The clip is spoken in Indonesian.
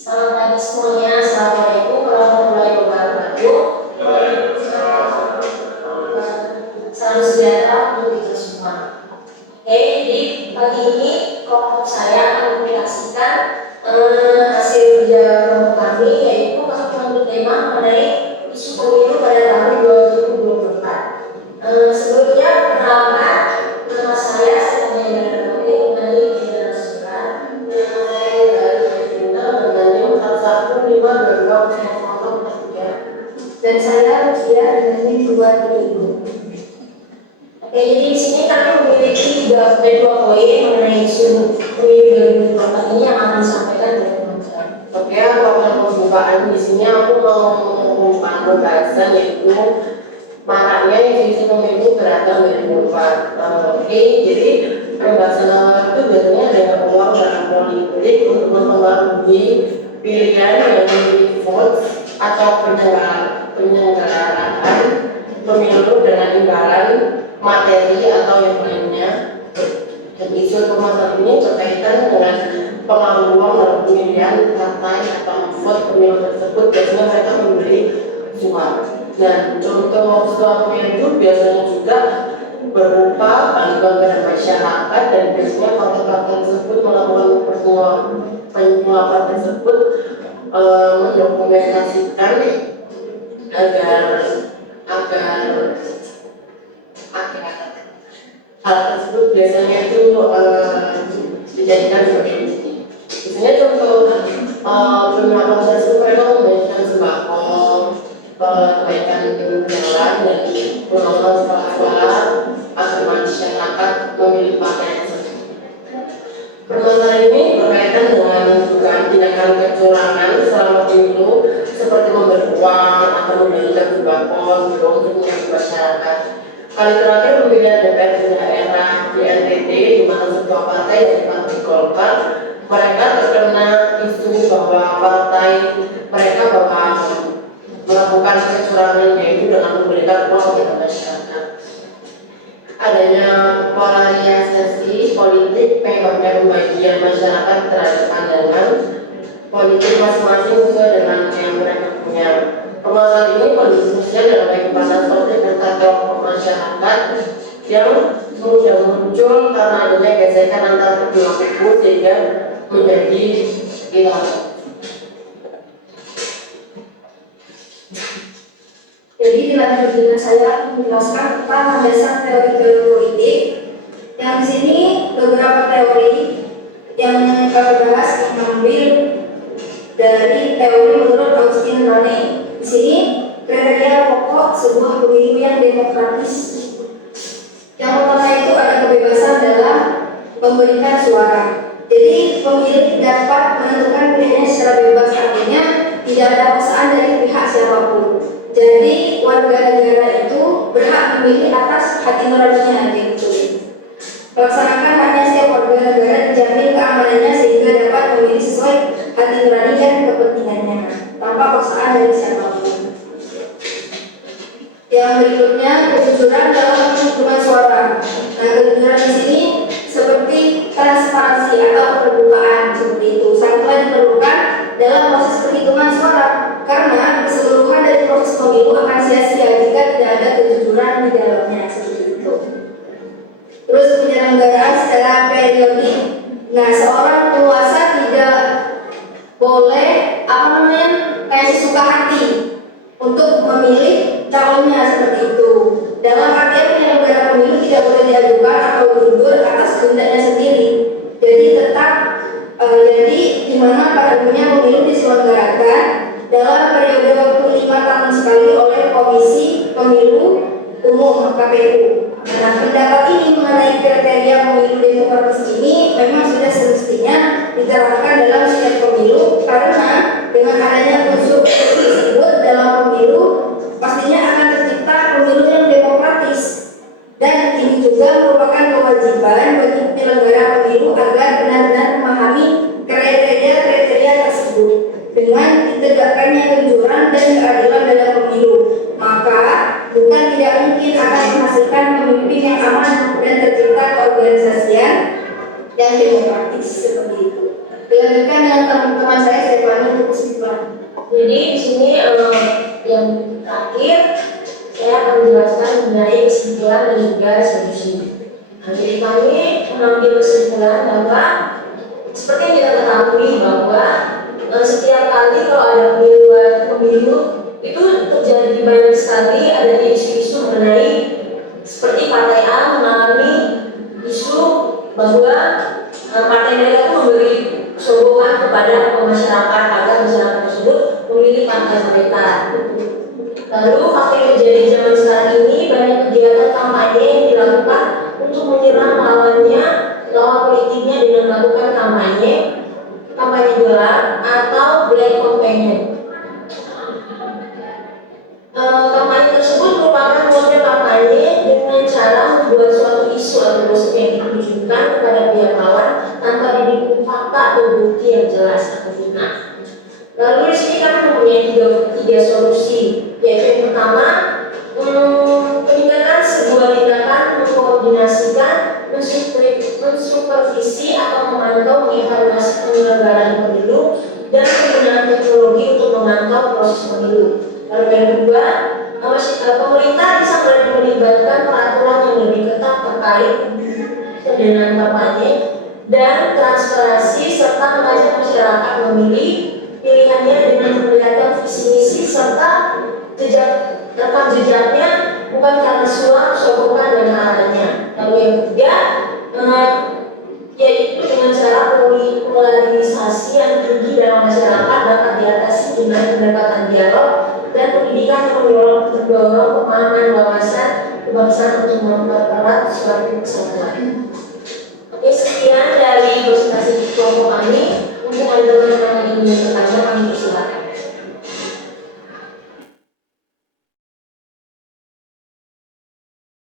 Selamat pagi semuanya. Assalamualaikum warahmatullahi wabarakatuh. Salam sejahtera untuk kita semua. Oke, jadi pagi ini kelompok saya akan mempresentasikan hasil kerja kelompok kami, yaitu masuk mengambil tema mengenai isu pemilu pada tahun 2024. Sebelumnya perkenalkan, nama saya Setianya dari Dinasukan dan saya usia dengan NIM 2000. Oke, jadi di sini kami memiliki dua poin mengenai isu pemilu 2024 ini yang akan disampaikan oleh teman-teman. Oke, kalau pembukaan di sini aku mau mengumumkan pembahasan yaitu maraknya isu pemilu beragam 2024. Oke, jadi pembahasan awal itu biasanya ada peluang dalam politik untuk mempengaruhi pilihan yang memiliki vote atau penyelenggaraan pemilu dengan imbalan materi atau yang lainnya. Dan isu permasalahan ini berkaitan dengan pengaruh uang dalam pemilihan partai atau vote pemilu tersebut. Biasanya mereka memberi suara. Dan contoh suatu itu biasanya juga berupa bantuan pada masyarakat, dan biasanya partai-partai tersebut melakukan penyuapan tersebut mendokumentasikan agar hal tersebut biasanya itu dijadikan sebagai bukti. Biasanya contoh penyuapan tersebut mereka membagikan sembako, kebaikan jalan dan penonton sekolah-sekolah agar masyarakat memilih partai tersebut. Permasalahan ini berkaitan dengan dugaan tindakan kecurangan selama pemilu seperti memberi uang atau membagikan sembako untuk masyarakat. Kali terakhir pemilihan DPR di daerah di NTT, di mana sebuah partai dari Partai Golkar, mereka terkena isu bahwa partai mereka melakukan kecurangan, yaitu dengan memberikan uang kepada masyarakat. Adanya polarisasi politik, penyebabnya pembagian masyarakat terhadap pandangan politik masing-masing sesuai dengan yang mereka punya. Permasalahan ini kondisi sosial dan bagaimana politik antar kelompok masyarakat yang mudah muncul karena adanya gesekan antar kedua kubu sehingga menjadi hilang. Jadi dilanjut dengan saya menjelaskan tentang landasan teori-teori politik. Yang di sini beberapa teori yang kami bahas mengambil dari teori menurut Agustin Rane. Di sini kriteria pokok sebuah pemilu yang demokratis. Yang pertama itu ada kebebasan dalam memberikan suara. Jadi pemilih dapat menentukan pilihannya secara bebas, artinya tidak ada paksaan dari pihak siapapun. Jadi warga negara itu berhak memilih atas hati nuraninya gitu. Melaksanakan haknya setiap warga negara dijamin keamanannya sehingga dapat memilih sesuai hati nurani dan kepentingannya tanpa paksaan dari siapapun. Yang berikutnya kejujuran dalam penghitungan suara. Nah, kejujuran di sini seperti transparansi atau keterbukaan seperti itu sangatlah diperlukan dalam proses perhitungan suara, karena keseluruhan dari proses pemilu akan sia-sia jika tidak ada kejujuran di dalamnya seperti itu. Terus penyelenggaraan secara periodik. Nah, seorang penguasa tidak boleh kayak sesuka hati untuk memilih calonnya seperti itu. Dalam artian penyelenggara pemilu tidak boleh diajukan atau mundur atas kehendaknya sendiri. Jadi tetap di mana pada umumnya pemilu diselenggarakan dalam periode waktu 5 tahun sekali oleh Komisi Pemilu Umum KPU. Nah, pendapat ini mengenai kriteria pemilu demokratis ini memang sudah semestinya diterapkan dalam setiap pemilu, karena dengan adanya unsur tersebut dalam pemilu pastinya akan tercipta pemilu yang demokratis, dan ini juga merupakan kewajiban bagi penyelenggara pemilu agar benar-benar memahami kriteria tersebut dengan ditegakkannya kejujuran dan keadilan dalam pemilu. Maka bukan tidak mungkin akan menghasilkan pemimpin yang aman dan tercipta keorganisasian yang demokratis seperti itu. Dilanjutkan dengan teman-teman saya ulangi untuk kesimpulan. Jadi di sini yang terakhir saya akan menjelaskan mengenai kesimpulan dan juga resolusi. Nah, jadi kami mengambil kesimpulan bahwa seperti yang kita ketahui bahwa setiap kali kalau ada pemilu itu terjadi banyak sekali adanya isu-isu mengenai seperti Partai A mengalami isu bahwa partai mereka itu memberi sokongan kepada masyarakat agar masyarakat tersebut memilih partai mereka. Lalu fakta yang terjadi zaman sekarang ini banyak kegiatan kampanye yang dilakukan untuk menyerang lawan politiknya dengan melakukan kampanye gelap atau black campaign. Kampanye tersebut merupakan model kampanye dengan cara membuat suatu isu atau gosip yang ditujukan kepada pihak lawan tanpa didukung fakta atau bukti yang jelas atau fitnah. Lalu di sini kami mempunyai tiga solusi, yaitu yang pertama peningkatan sebuah tindakan mengkoordinasikan, mensupervisi atau memantau mengevaluasi penyelenggaraan pemilu dan penggunaan teknologi untuk memantau proses pemilu. Lalu yang kedua, pemerintah bisa melibatkan peraturan yang lebih ketat terkait dengan kampanye dan transparansi serta mengajak masyarakat memilih pilihannya dengan memperlihatkan visi misi serta rekam jejaknya bukan karena suap, sokongan dan arahnya. Lalu yang ketiga, yaitu dengan cara polarisasi yang tinggi dalam masyarakat dapat diatasi dengan pendekatan dialog dan pendidikan yang mendorong pemahaman wawasan kebangsaan untuk mempererat suatu kesatuan. Oke, sekian dari presentasi kelompok kami. Mungkin ada teman-teman yang ingin